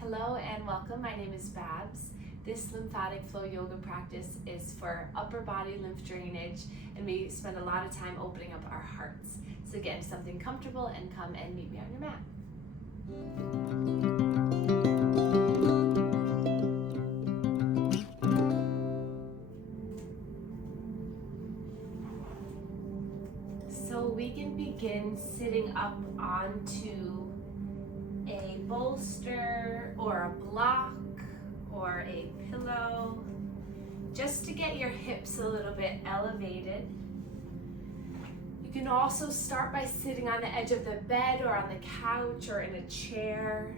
Hello and welcome. My name is Babz. This lymphatic flow yoga practice is for upper body lymph drainage, and we spend a lot of time opening up our hearts. So get into something comfortable and come and meet me on your mat. So we can begin sitting up onto a bolster or a block or a pillow, just to get your hips a little bit elevated. You can also start by sitting on the edge of the bed or on the couch or in a chair,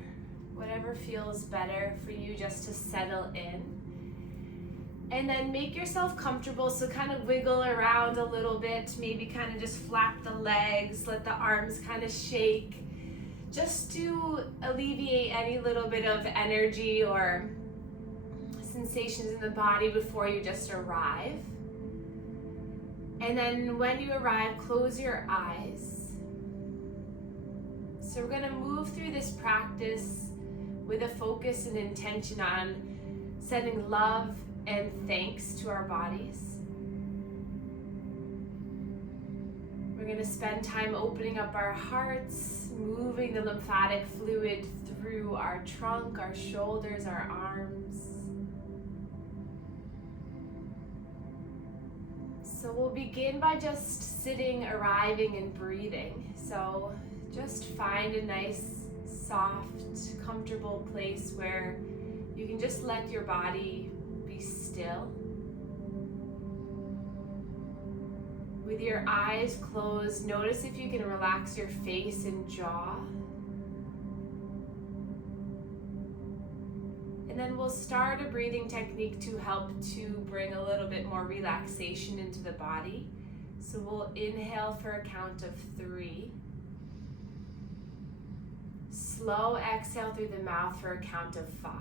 whatever feels better for you, just to settle in. And then make yourself comfortable, so kind of wiggle around a little bit, maybe kind of just flap the legs, let the arms kind of shake, just to alleviate any little bit of energy or sensations in the body before you just arrive. And then when you arrive, close your eyes. So we're going to move through this practice with a focus and intention on sending love and thanks to our bodies. We're going to spend time opening up our hearts, moving the lymphatic fluid through our trunk, our shoulders, our arms. So we'll begin by just sitting, arriving, and breathing. So just find a nice, soft, comfortable place where you can just let your body be still. With your eyes closed, notice if you can relax your face and jaw. And then we'll start a breathing technique to help to bring a little bit more relaxation into the body. So we'll inhale for a count of 3. Slow exhale through the mouth for a count of 5.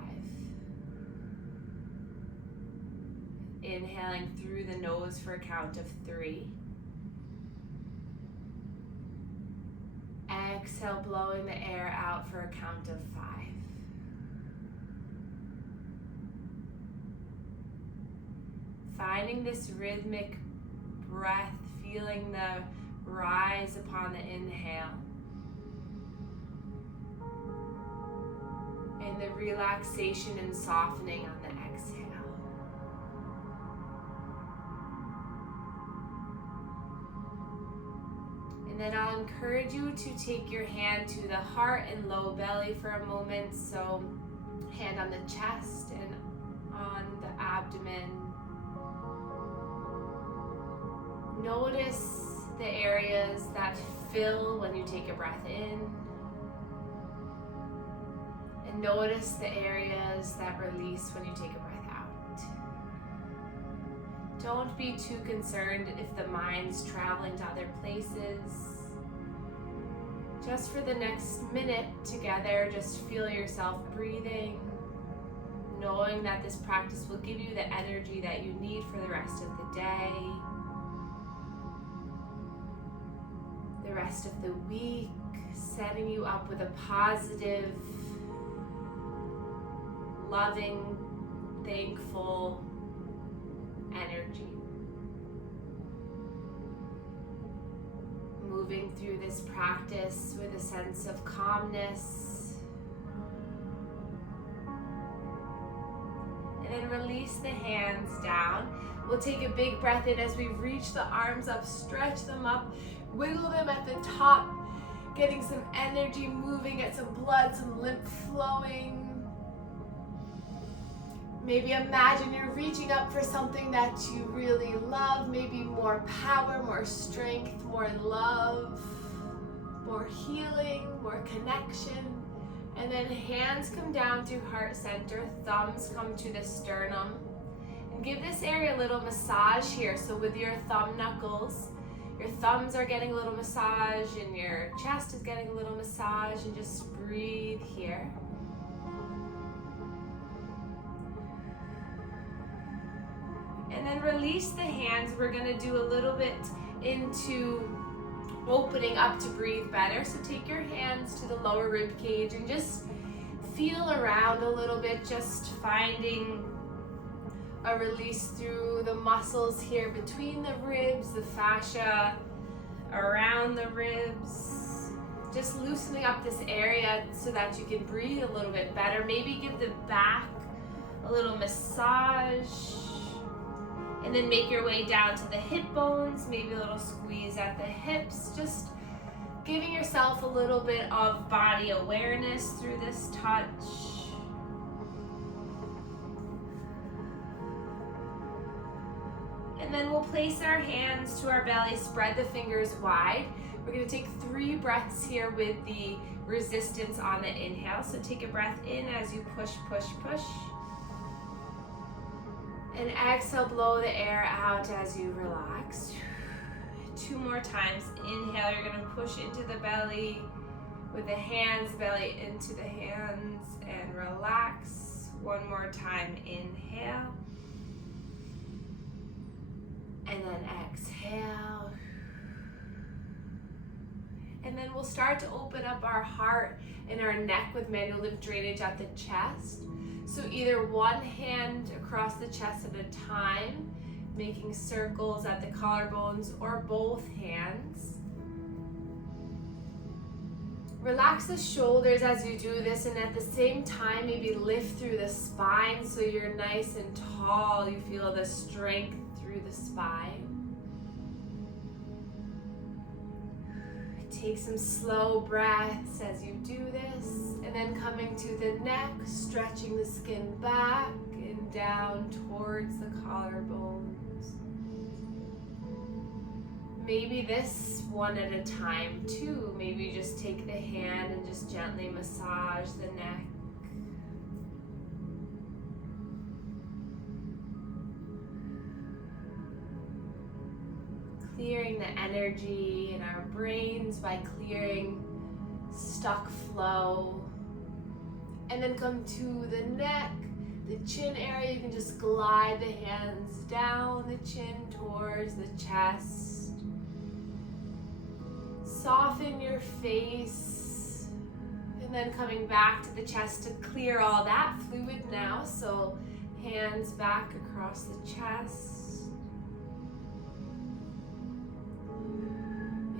Inhaling through the nose for a count of 3. Exhale, blowing the air out for a count of 5. Finding this rhythmic breath, feeling the rise upon the inhale and the relaxation and softening on the exhale. And then I'll encourage you to take your hand to the heart and low belly for a moment. So hand on the chest and on the abdomen. Notice the areas that fill when you take a breath in. And notice the areas that release when you take a breath out. Don't be too concerned if the mind's traveling to other places. Just for the next minute together, just feel yourself breathing, knowing that this practice will give you the energy that you need for the rest of the day, the rest of the week, setting you up with a positive, loving, thankful energy. Moving through this practice with a sense of calmness. And then release the hands down. We'll take a big breath in as we reach the arms up, stretch them up, wiggle them at the top, getting some energy moving, get some blood, some lymph flowing. Maybe imagine you're reaching up for something that you really love, maybe more power, more strength, more love, more healing, more connection. And then hands come down to heart center, thumbs come to the sternum. And give this area a little massage here. So with your thumb knuckles, your thumbs are getting a little massage and your chest is getting a little massage, and just breathe here. And then release the hands. We're going to do a little bit into opening up to breathe better. So take your hands to the lower rib cage and just feel around a little bit, just finding a release through the muscles here between the ribs, the fascia around the ribs. Just loosening up this area so that you can breathe a little bit better. Maybe give the back a little massage. And then make your way down to the hip bones, maybe a little squeeze at the hips. Just giving yourself a little bit of body awareness through this touch. And then we'll place our hands to our belly, spread the fingers wide. We're going to take 3 breaths here with the resistance on the inhale. So take a breath in as you push, push, push. And exhale, blow the air out as you relax. 2 more times. Inhale, you're going to push into the belly with the hands, belly into the hands, and relax. 1 more time. Inhale. And then exhale. And then we'll start to open up our heart and our neck with manual lymph drainage at the chest. So either one hand across the chest at a time, making circles at the collarbones, or both hands. Relax the shoulders as you do this, and at the same time maybe lift through the spine so you're nice and tall. You feel the strength through the spine. Take some slow breaths as you do this, and then coming to the neck, stretching the skin back and down towards the collarbones. Maybe this one at a time too. Maybe you just take the hand and just gently massage the neck. Clearing the energy in our brains by clearing stuck flow. And then come to the neck, the chin area. You can just glide the hands down the chin towards the chest. Soften your face. And then coming back to the chest to clear all that fluid now. So hands back across the chest.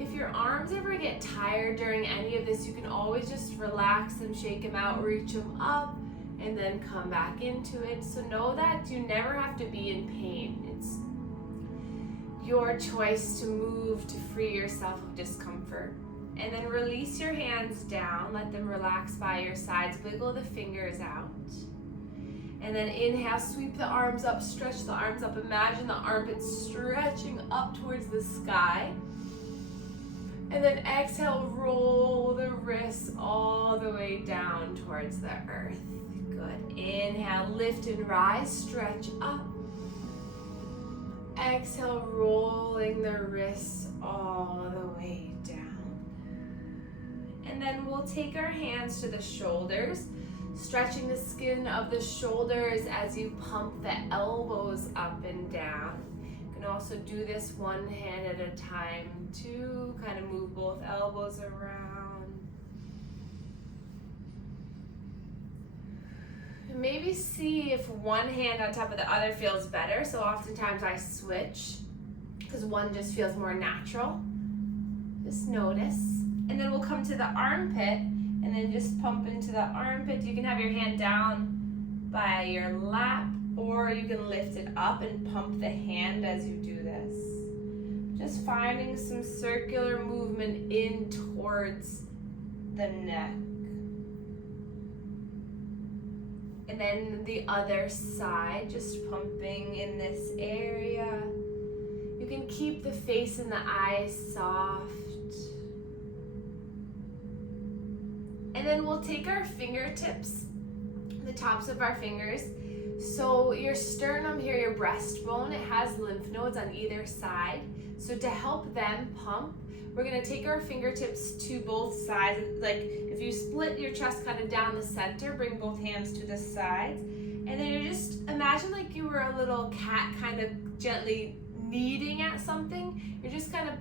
If your arms ever get tired during any of this, you can always just relax them, shake them out, reach them up, and then come back into it. So know that you never have to be in pain. It's your choice to move to free yourself of discomfort. And then release your hands down, let them relax by your sides, wiggle the fingers out. And then inhale, sweep the arms up, stretch the arms up. Imagine the armpits stretching up towards the sky. And then exhale, roll the wrists all the way down towards the earth. Good. Inhale, lift and rise, stretch up. Exhale, rolling the wrists all the way down. And then we'll take our hands to the shoulders, stretching the skin of the shoulders as you pump the elbows up and down. You can also do this one hand at a time too, kind of move both elbows around. And maybe see if one hand on top of the other feels better. So oftentimes I switch because one just feels more natural. Just notice. And then we'll come to the armpit and then just pump into the armpit. You can have your hand down by your lap, or you can lift it up and pump the hand as you do this. Just finding some circular movement in towards the neck. And then the other side, just pumping in this area. You can keep the face and the eyes soft. And then we'll take our fingertips, the tops of our fingers. So your sternum here, your breastbone, it has lymph nodes on either side. So to help them pump, we're gonna take our fingertips to both sides. Like if you split your chest kind of down the center, bring both hands to the sides. And then you just imagine like you were a little cat kind of gently kneading at something. You're just kind of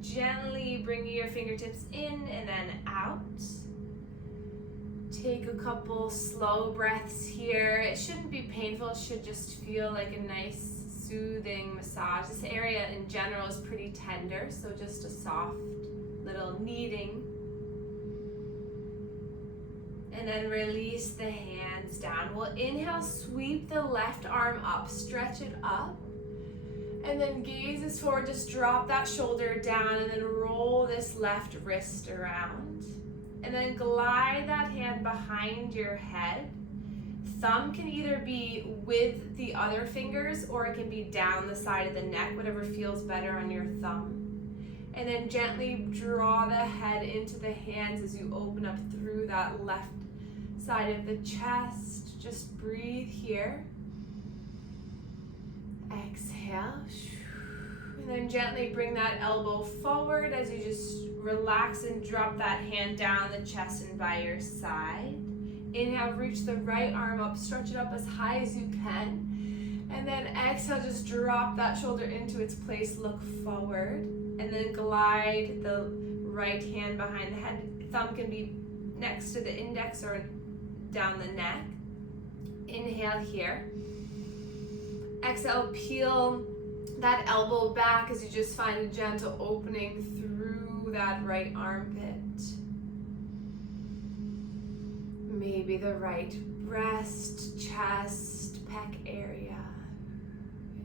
gently bringing your fingertips in and then out. Take a couple slow breaths here. It shouldn't be painful, it should just feel like a nice soothing massage. This area in general is pretty tender, so just a soft little kneading. And then release the hands down. We'll inhale, sweep the left arm up, stretch it up. And then gaze is forward, just drop that shoulder down and then roll this left wrist around. And then glide that hand behind your head. Thumb can either be with the other fingers or it can be down the side of the neck, whatever feels better on your thumb. And then gently draw the head into the hands as you open up through that left side of the chest. Just breathe here. Exhale. And then gently bring that elbow forward as you just relax and drop that hand down the chest and by your side. Inhale, reach the right arm up, stretch it up as high as you can. And then exhale, just drop that shoulder into its place, look forward. And then glide the right hand behind the head. Thumb can be next to the index or down the neck. Inhale here. Exhale, peel that elbow back as you just find a gentle opening through that right armpit. Maybe the right breast, chest, pec area.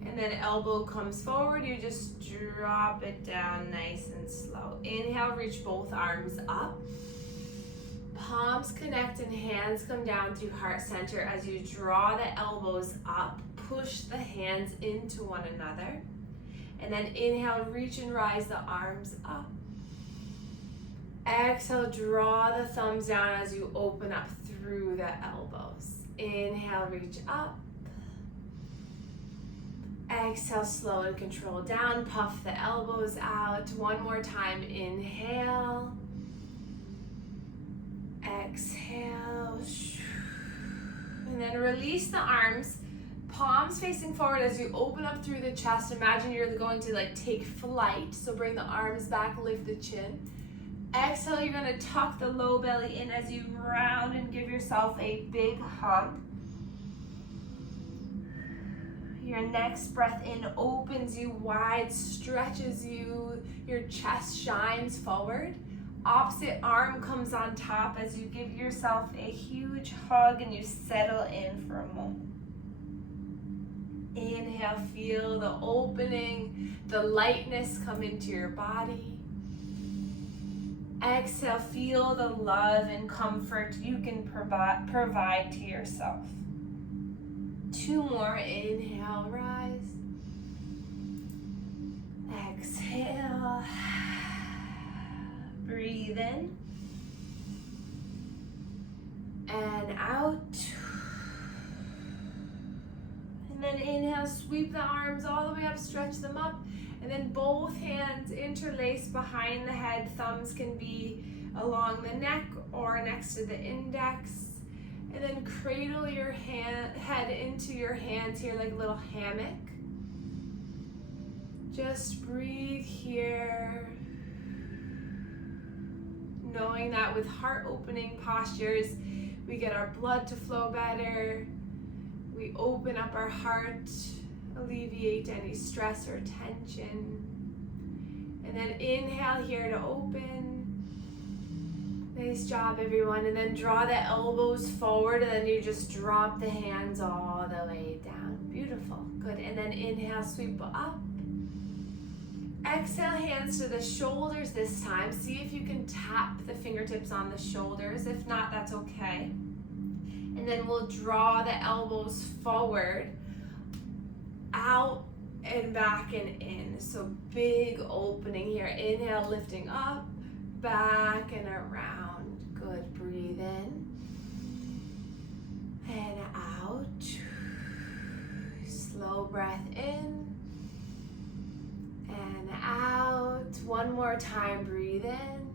And then elbow comes forward, you just drop it down nice and slow. Inhale, reach both arms up. Palms connect and hands come down through heart center as you draw the elbows up. Push the hands into one another. And then inhale, reach and rise the arms up. Exhale, draw the thumbs down as you open up through the elbows. Inhale, reach up. Exhale, slow and control down. Puff the elbows out. One more time, inhale. Exhale. And then release the arms. Palms facing forward as you open up through the chest. Imagine you're going to take flight. So bring the arms back, lift the chin. Exhale, you're gonna tuck the low belly in as you round and give yourself a big hug. Your next breath in opens you wide, stretches you, your chest shines forward. Opposite arm comes on top as you give yourself a huge hug and you settle in for a moment. Inhale, feel the opening, the lightness come into your body. Exhale, feel the love and comfort you can provide to yourself. Two more, inhale, rise. Exhale, breathe in and out. And then inhale, sweep the arms all the way up, stretch them up. And then both hands interlace behind the head. Thumbs can be along the neck or next to the index. And then cradle your head into your hands here like a little hammock. Just breathe here. Knowing that with heart opening postures, we get our blood to flow better. We open up our heart, alleviate any stress or tension. And then inhale here to open. Nice job, everyone. And then draw the elbows forward and then you just drop the hands all the way down. Beautiful. Good. And then inhale, sweep up. Exhale, hands to the shoulders this time. See if you can tap the fingertips on the shoulders. If not, that's okay. And then we'll draw the elbows forward, out and back and in. So big opening here. Inhale, lifting up, back and around. Good. Breathe in and out. Slow breath in and out. One more time. Breathe in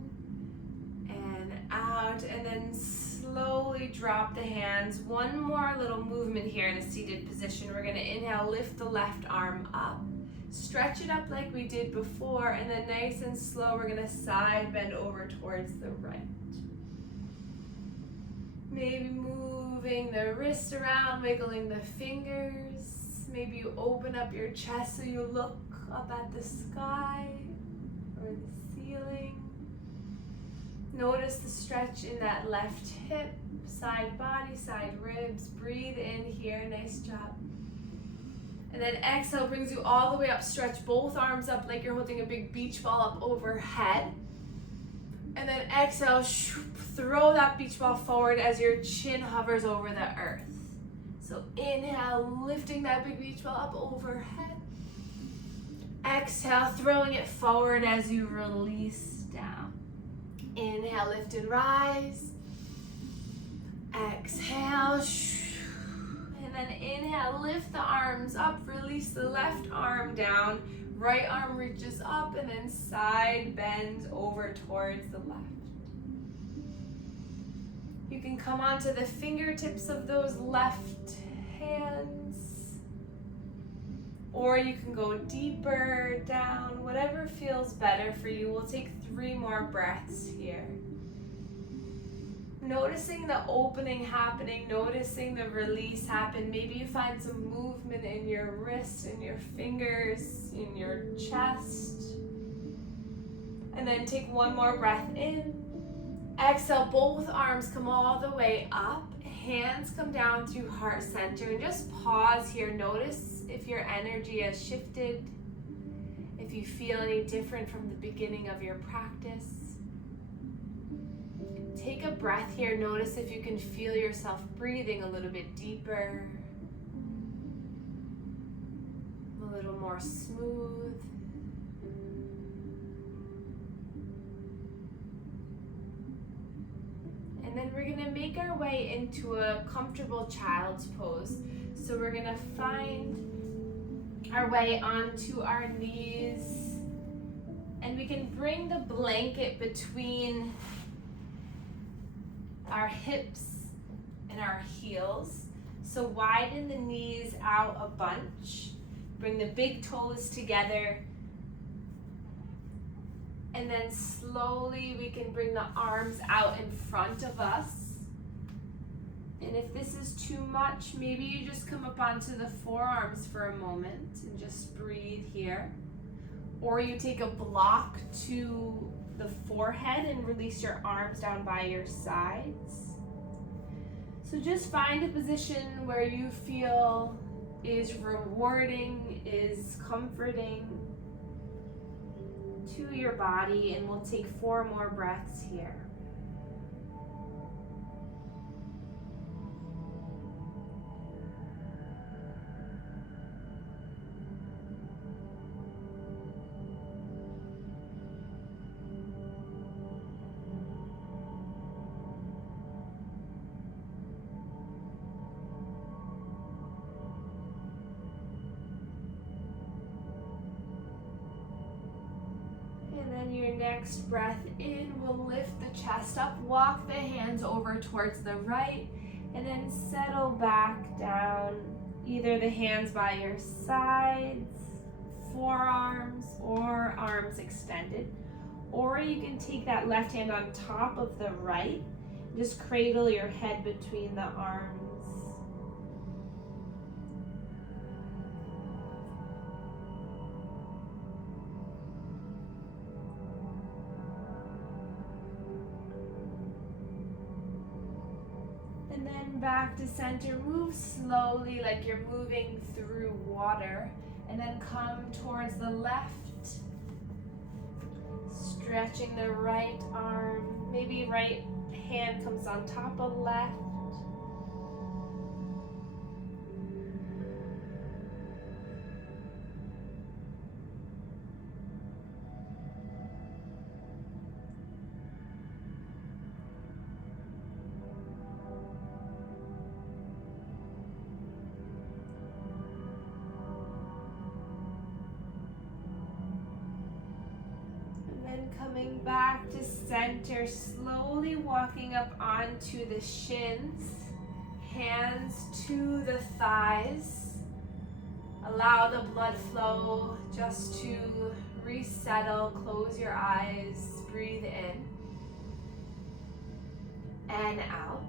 and out. And then slowly drop the hands. One more little movement here in a seated position. We're going to inhale, lift the left arm up. Stretch it up like we did before, and then nice and slow, we're going to side bend over towards the right. Maybe moving the wrist around, wiggling the fingers. Maybe you open up your chest so you look up at the sky or the ceiling. Notice the stretch in that left hip, side body, side ribs. Breathe in here, nice job. And then exhale brings you all the way up. Stretch both arms up like you're holding a big beach ball up overhead. And then exhale, throw that beach ball forward as your chin hovers over the earth. So inhale, lifting that big beach ball up overhead. Exhale, throwing it forward as you release down. Inhale, lift and rise. Exhale, and then inhale, lift the arms up, release the left arm down. Right arm reaches up and then side bends over towards the left. You can come onto the fingertips of those left hands, or you can go deeper down, whatever feels better for you. We'll take 3 more breaths here. Noticing the opening happening, noticing the release happen. Maybe you find some movement in your wrists, in your fingers, in your chest. And then take 1 more breath in. Exhale, both arms come all the way up. Hands come down through heart center. And just pause here. Notice if your energy has shifted, if you feel any different from the beginning of your practice. Take a breath here. Notice if you can feel yourself breathing a little bit deeper, a little more smooth. And then we're going to make our way into a comfortable child's pose. So we're going to find our way onto our knees, and we can bring the blanket between our hips and our heels. So widen the knees out a bunch. Bring the big toes together. And then slowly we can bring the arms out in front of us. And if this is too much, maybe you just come up onto the forearms for a moment and just breathe here. Or you take a block to the forehead and release your arms down by your sides. So just find a position where you feel is rewarding, is comforting to your body, and we'll take 4 more breaths here. Your next breath in will lift the chest up, walk the hands over towards the right, and then settle back down. Either the hands by your sides, forearms, or arms extended. Or you can take that left hand on top of the right, just cradle your head between the arms. Back to center. Move slowly like you're moving through water, and then come towards the left, stretching the right arm. Maybe right hand comes on top of left. Coming back to center, slowly walking up onto the shins, hands to the thighs. Allow the blood flow just to resettle. Close your eyes, breathe in and out.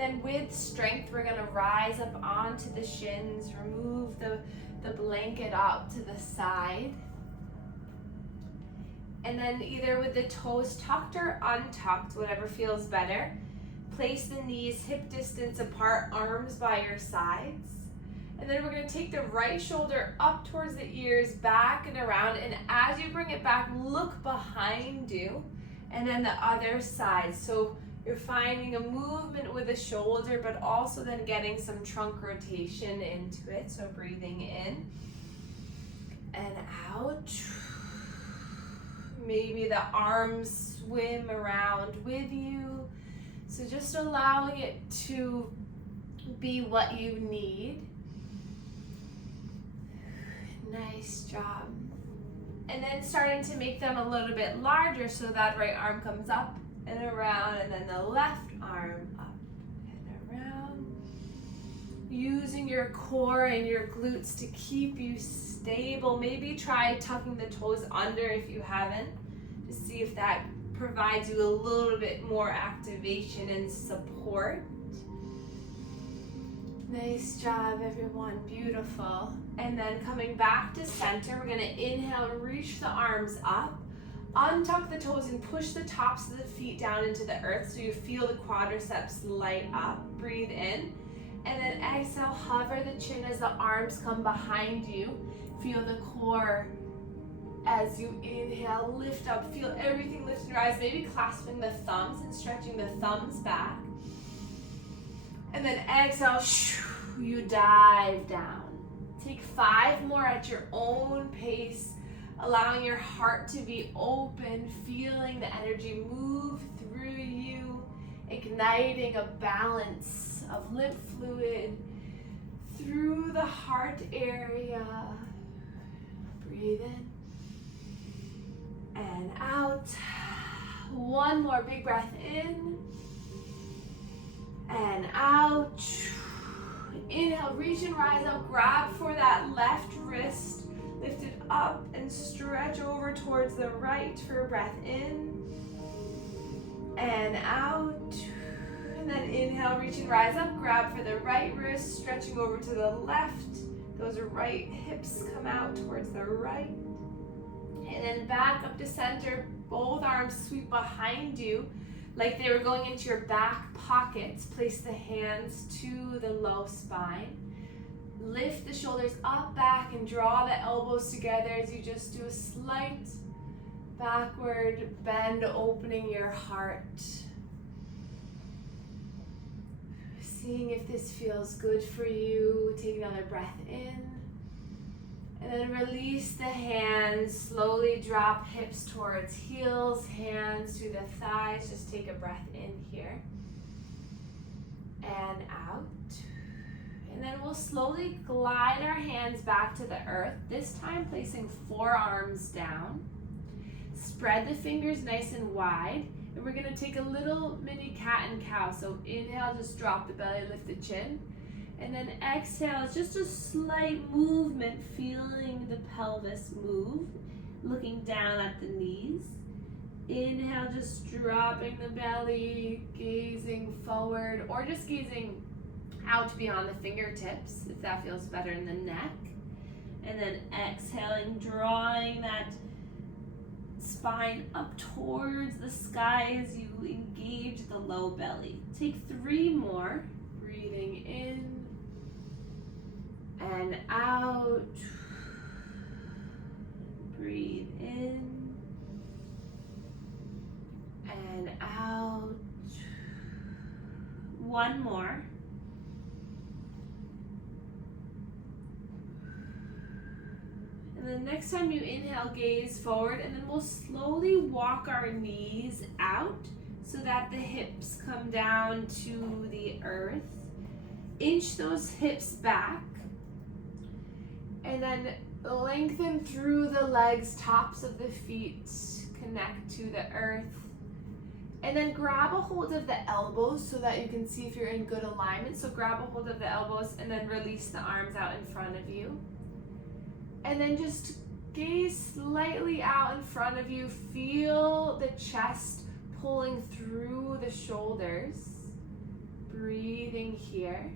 And then with strength, we're gonna rise up onto the shins, remove the blanket up to the side. And then either with the toes tucked or untucked, whatever feels better, place the knees hip distance apart, arms by your sides. And then we're going to take the right shoulder up towards the ears, back and around. And as you bring it back, look behind you. And then the other side. So you're finding a movement with the shoulder, but also then getting some trunk rotation into it. So breathing in and out. Maybe the arms swim around with you. So just allowing it to be what you need. Nice job. And then starting to make them a little bit larger so that right arm comes up and around, and then the left arm up and around. Using your core and your glutes to keep you stable. Maybe try tucking the toes under if you haven't, to see if that provides you a little bit more activation and support. Nice job, everyone. Beautiful. And then coming back to center, we're going to inhale, reach the arms up, untuck the toes and push the tops of the feet down into the earth so you feel the quadriceps light up. Breathe in. And then exhale, hover the chin as the arms come behind you. Feel the core as you inhale, lift up, feel everything lift and rise, maybe clasping the thumbs and stretching the thumbs back. And then exhale, you dive down. Take 5 more at your own pace, allowing your heart to be open, feeling the energy move through you, igniting a balance of lymph fluid through the heart area. Breathe in and out. One more big breath in and out. Inhale, reach and rise up, grab for that left wrist, lift it up and stretch over towards the right for a breath in and out. And then inhale, reach and rise up, grab for the right wrist, stretching over to the left. Those right hips come out towards the right. And then back up to center, both arms sweep behind you like they were going into your back pockets. Place the hands to the low spine. Lift the shoulders up, back, and draw the elbows together as you just do a slight backward bend, opening your heart. Seeing if this feels good for you. Take another breath in. And then release the hands, slowly drop hips towards heels, hands to the thighs. Just take a breath in here and out. And then we'll slowly glide our hands back to the earth, this time placing forearms down. Spread the fingers nice and wide. And we're gonna take a little mini cat and cow. So inhale, just drop the belly, lift the chin. And then exhale, it's just a slight movement, feeling the pelvis move, looking down at the knees. Inhale, just dropping the belly, gazing forward, or just gazing out beyond the fingertips, if that feels better in the neck. And then exhaling, drawing that spine up towards the sky as you engage the low belly. Take 3 more, breathing in and out. Breathe in and out. 1 more. And then next time you inhale, gaze forward, and then we'll slowly walk our knees out so that the hips come down to the earth. Inch those hips back. And then lengthen through the legs, tops of the feet connect to the earth. And then grab a hold of the elbows so that you can see if you're in good alignment. So grab a hold of the elbows and then release the arms out in front of you. And then just gaze slightly out in front of you. Feel the chest pulling through the shoulders. Breathe breathing here.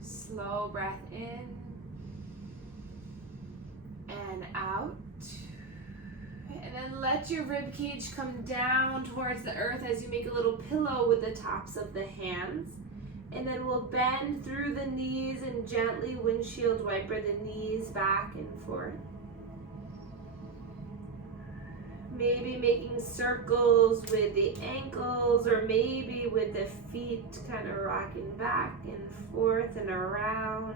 Slow breath in and out. And then let your rib cage come down towards the earth as you make a little pillow with the tops of the hands. And then we'll bend through the knees and gently windshield wiper the knees back and forth. Maybe making circles with the ankles, or maybe with the feet kind of rocking back and forth and around.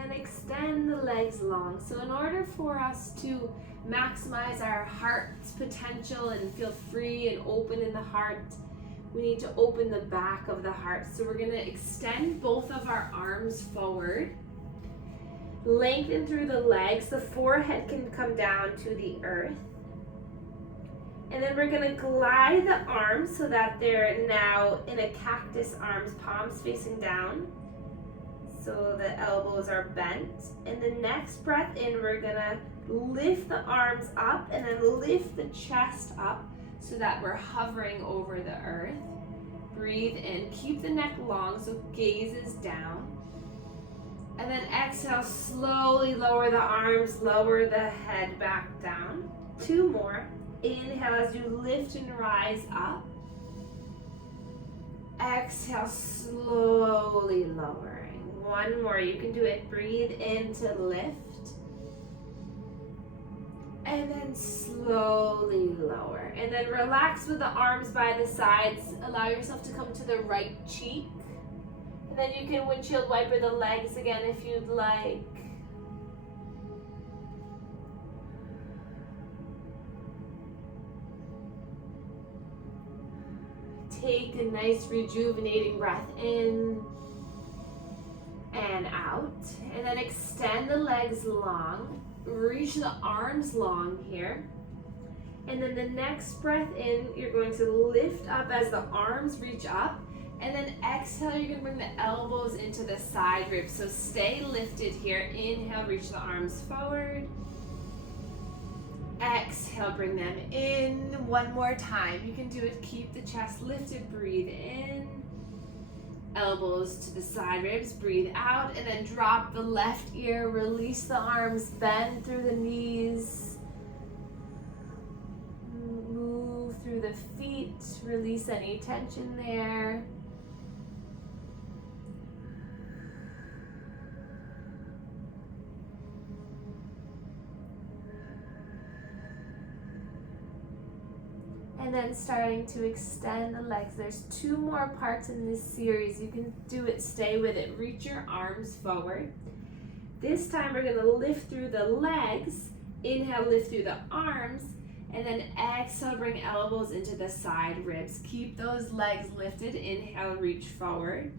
And extend the legs long. So in order for us to maximize our heart's potential and feel free and open in the heart, we need to open the back of the heart. So we're going to extend both of our arms forward, lengthen through the legs. The forehead can come down to the earth. And then we're going to glide the arms so that they're now in a cactus arms, palms facing down. So the elbows are bent. And the next breath in, we're gonna lift the arms up and then lift the chest up so that we're hovering over the earth. Breathe in, keep the neck long so gaze is down. And then exhale, slowly lower the arms, lower the head back down. 2 more. Inhale as you lift and rise up. Exhale, slowly lowering. 1 more, you can do it. Breathe in to lift. And then slowly lower. And then relax with the arms by the sides. Allow yourself to come to the right cheek. And then you can windshield wiper the legs again if you'd like. Take a nice rejuvenating breath in and out, and then extend the legs long, reach the arms long here, and then the next breath in, you're going to lift up as the arms reach up, and then exhale, you're going to bring the elbows into the side ribs, so stay lifted here. Inhale, reach the arms forward. Exhale, bring them in. 1 more time, you can do it. Keep the chest lifted, breathe in. Elbows to the side ribs, breathe out, and then drop the left ear, release the arms, bend through the knees, move through the feet, release any tension there. And then starting to extend the legs. There's 2 more parts in this series. You can do it, stay with it. Reach your arms forward. This time we're gonna lift through the legs. Inhale, lift through the arms. And then exhale, bring elbows into the side ribs. Keep those legs lifted. Inhale, reach forward.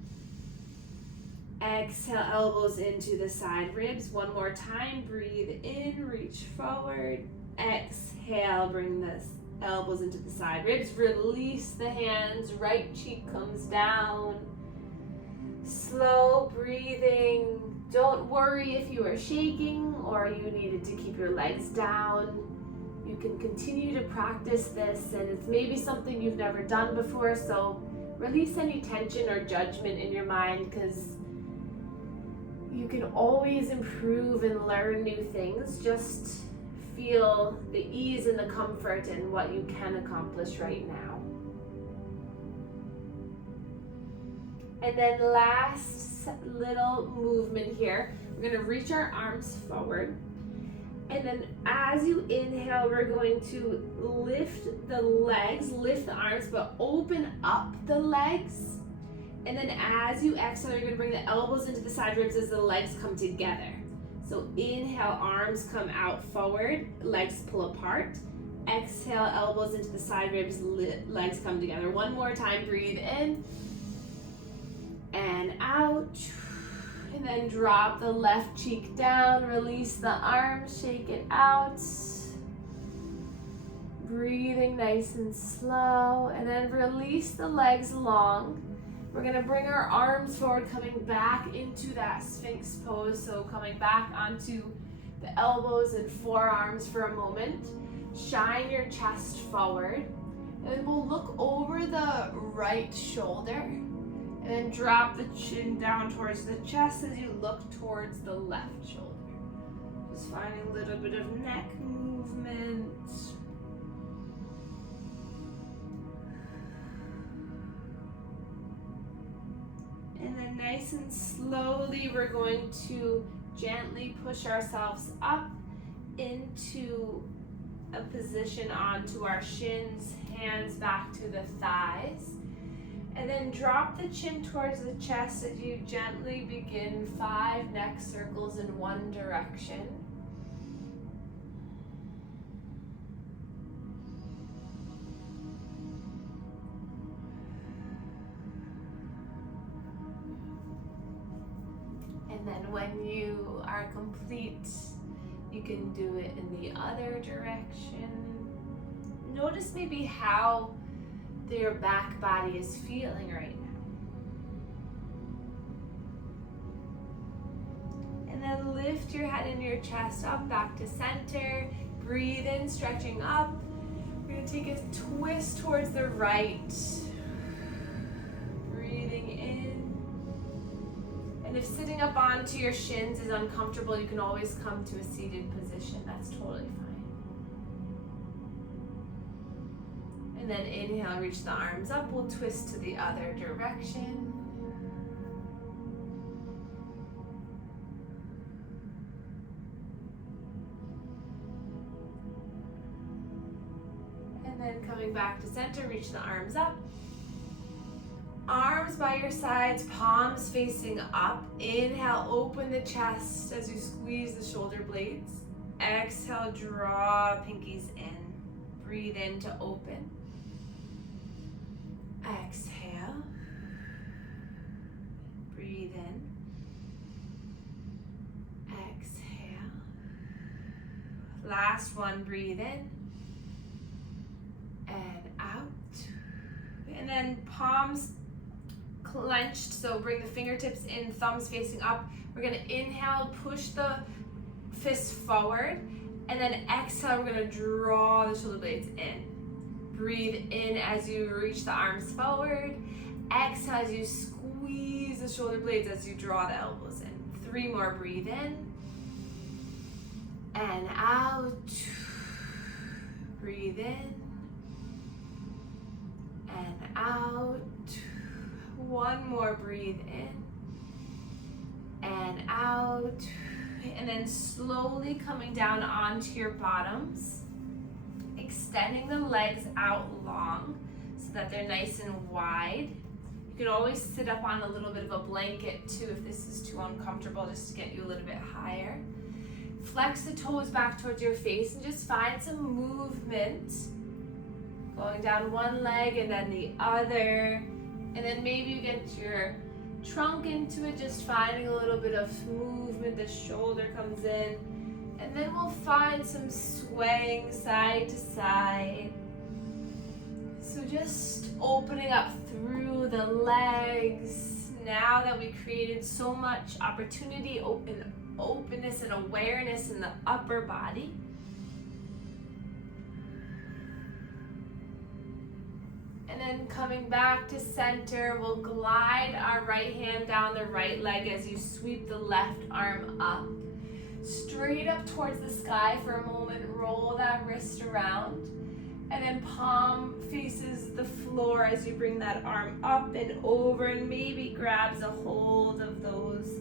Exhale, elbows into the side ribs. 1 more time, breathe in, reach forward. Exhale, bring the elbows into the side ribs, release the hands, right cheek comes down. Slow breathing. Don't worry if you are shaking or you needed to keep your legs down. You can continue to practice this, and it's maybe something you've never done before, so release any tension or judgment in your mind, because you can always improve and learn new things. Just feel the ease and the comfort in what you can accomplish right now. And then last little movement here, we're going to reach our arms forward. And then as you inhale, we're going to lift the legs, lift the arms, but open up the legs. And then as you exhale, you're going to bring the elbows into the side ribs as the legs come together. So inhale, arms come out forward, legs pull apart. Exhale, elbows into the side ribs, legs come together. 1 more time, breathe in and out. And then drop the left cheek down, release the arms, shake it out. Breathing nice and slow, and then release the legs long. We're gonna bring our arms forward, coming back into that Sphinx pose. So coming back onto the elbows and forearms for a moment. Shine your chest forward, and then we'll look over the right shoulder, and then drop the chin down towards the chest as you look towards the left shoulder. Just finding a little bit of neck movement. And then nice and slowly, we're going to gently push ourselves up into a position onto our shins, hands back to the thighs. And then drop the chin towards the chest as you gently begin 5 neck circles in one direction. And then when you are complete, you can do it in the other direction. Notice maybe how your back body is feeling right now. And then lift your head and your chest up back to center. Breathe in, stretching up. We're going to take a twist towards the right. Breathing in. And if sitting up onto your shins is uncomfortable, you can always come to a seated position. That's totally fine. And then inhale, reach the arms up. We'll twist to the other direction. And then coming back to center, reach the arms up. Arms by your sides, palms facing up. Inhale, open the chest as you squeeze the shoulder blades. Exhale, draw pinkies in. Breathe in to open. Exhale. Breathe in. Exhale. Last one, breathe in. And out. And then palms clenched, so bring the fingertips in, thumbs facing up. We're gonna inhale, push the fists forward, and then exhale, we're gonna draw the shoulder blades in. Breathe in as you reach the arms forward. Exhale as you squeeze the shoulder blades as you draw the elbows in. 3 more, breathe in. And out. Breathe in. And out. 1 more, breathe in. And out. And then slowly coming down onto your bottoms. Extending the legs out long so that they're nice and wide. You can always sit up on a little bit of a blanket too if this is too uncomfortable, just to get you a little bit higher. Flex the toes back towards your face and just find some movement. Going down one leg and then the other. And then maybe you get your trunk into it, just finding a little bit of movement. The shoulder comes in. And then we'll find some swaying side to side. So just opening up through the legs. Now that we created so much opportunity, openness and awareness in the upper body. And then coming back to center, we'll glide our right hand down the right leg as you sweep the left arm up. Straight up towards the sky for a moment, roll that wrist around, and then palm faces the floor as you bring that arm up and over and maybe grabs a hold of those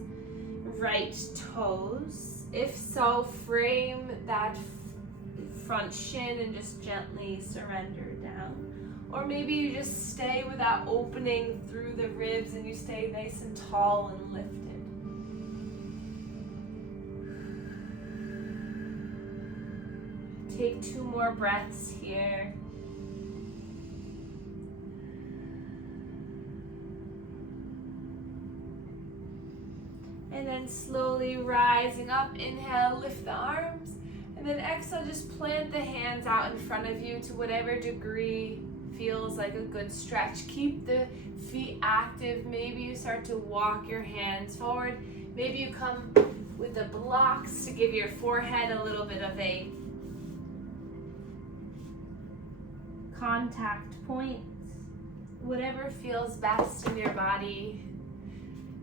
right toes. If so, frame that front shin and just gently surrender down. Or maybe you just stay with that opening through the ribs and you stay nice and tall and lifted. Take 2 more breaths here. And then slowly rising up, inhale, lift the arms. And then exhale, just plant the hands out in front of you to whatever degree feels like a good stretch. Keep the feet active. Maybe you start to walk your hands forward. Maybe you come with the blocks to give your forehead a little bit of a contact point. Whatever feels best in your body.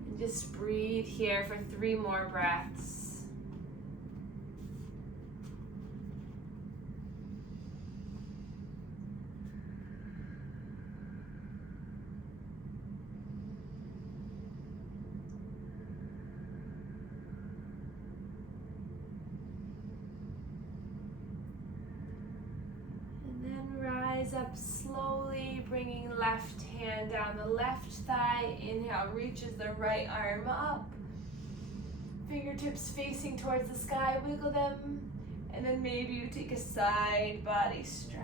And just breathe here for 3 more breaths. Up slowly, bringing left hand down the left thigh. Inhale, reaches the right arm up. Fingertips facing towards the sky, wiggle them. And then maybe you take a side body stretch.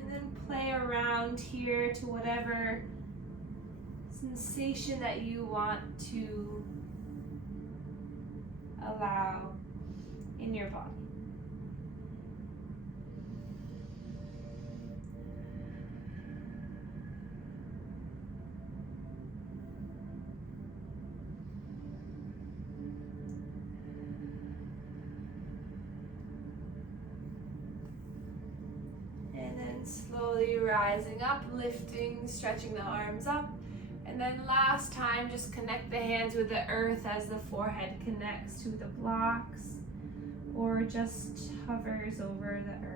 And then play around here to whatever sensation that you want to allow in your body. Slowly rising up, lifting, stretching the arms up. And then last time, just connect the hands with the earth as the forehead connects to the blocks or just hovers over the earth.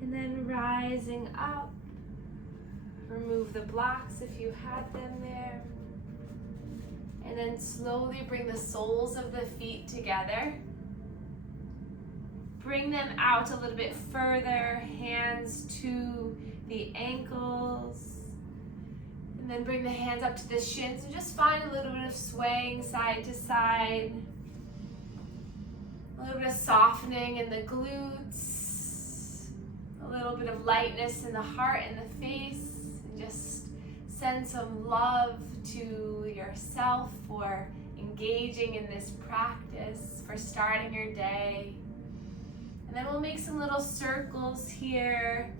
And then rising up, remove the blocks if you had them there. And then slowly bring the soles of the feet together. Bring them out a little bit further, hands to the ankles. And then bring the hands up to the shins and just find a little bit of swaying side to side. A little bit of softening in the glutes. A little bit of lightness in the heart and the face, and just send some love to yourself for engaging in this practice, for starting your day. And then we'll make some little circles here.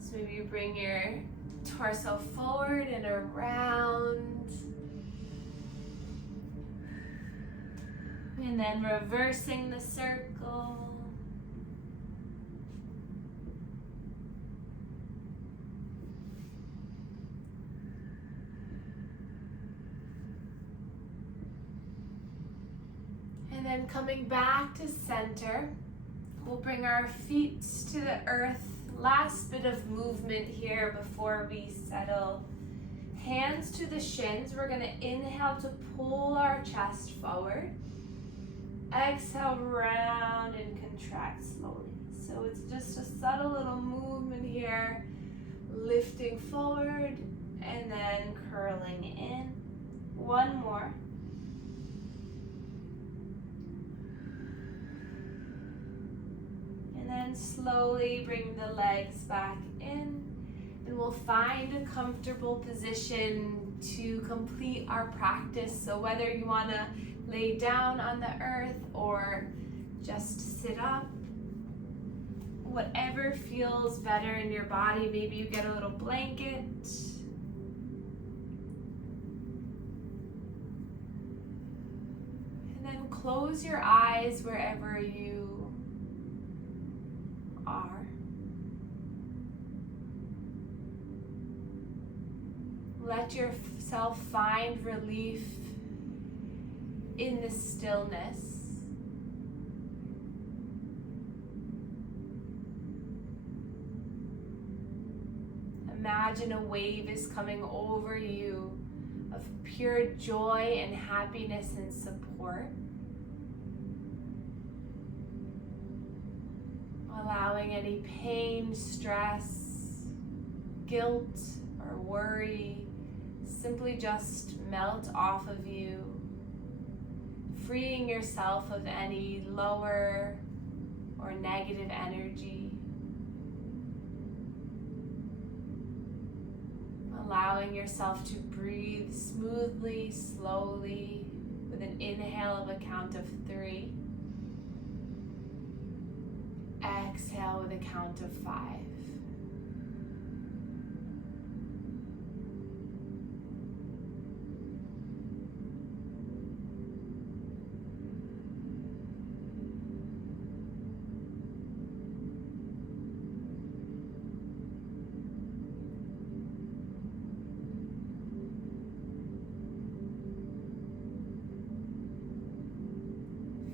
So maybe you bring your torso forward and around. And then reversing the circle. And then coming back to center, we'll bring our feet to the earth. Last bit of movement here before we settle. Hands to the shins. We're going to inhale to pull our chest forward. Exhale, round and contract slowly. So it's just a subtle little movement here. Lifting forward and then curling in. One more. And then slowly bring the legs back in, and we'll find a comfortable position to complete our practice. So whether you want to lay down on the earth or just sit up, whatever feels better in your body. Maybe you get a little blanket. And then close your eyes wherever you are. Let yourself find relief in the stillness. Imagine a wave is coming over you of pure joy and happiness and support. Allowing any pain, stress, guilt, or or worry simply just melt off of you, freeing yourself of any lower or negative energy. Allowing yourself to breathe smoothly, slowly, with an inhale of a count of 3. Exhale with a count of 5.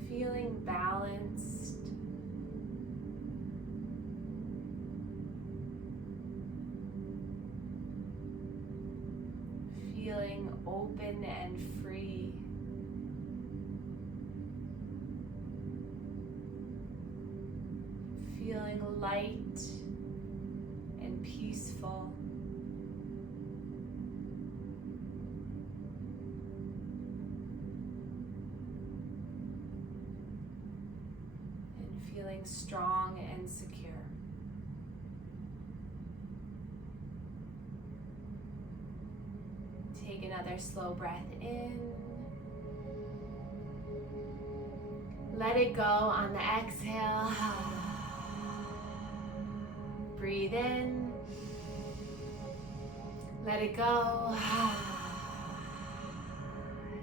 Feeling balanced, feeling open and free, feeling light and peaceful. Feeling strong and secure. Take another slow breath in. Let it go on the exhale. Breathe in. Let it go.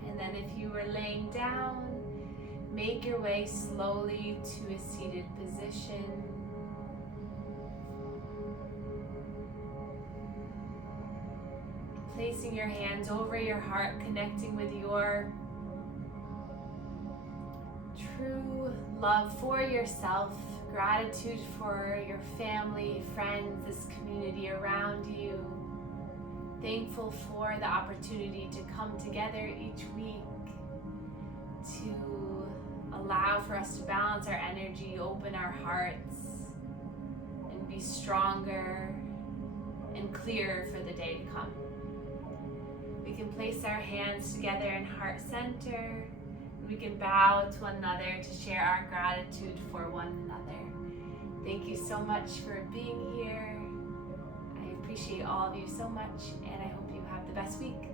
And then if you were laying down, make your way slowly to a seated position. Placing your hands over your heart, connecting with your true love for yourself, gratitude for your family, friends, this community around you. Thankful for the opportunity to come together each week to allow for us to balance our energy, open our hearts, and be stronger and clearer for the day to come. We can place our hands together in heart center. We can bow to one another to share our gratitude for one another. Thank you so much for being here. I appreciate all of you so much, and I hope you have the best week.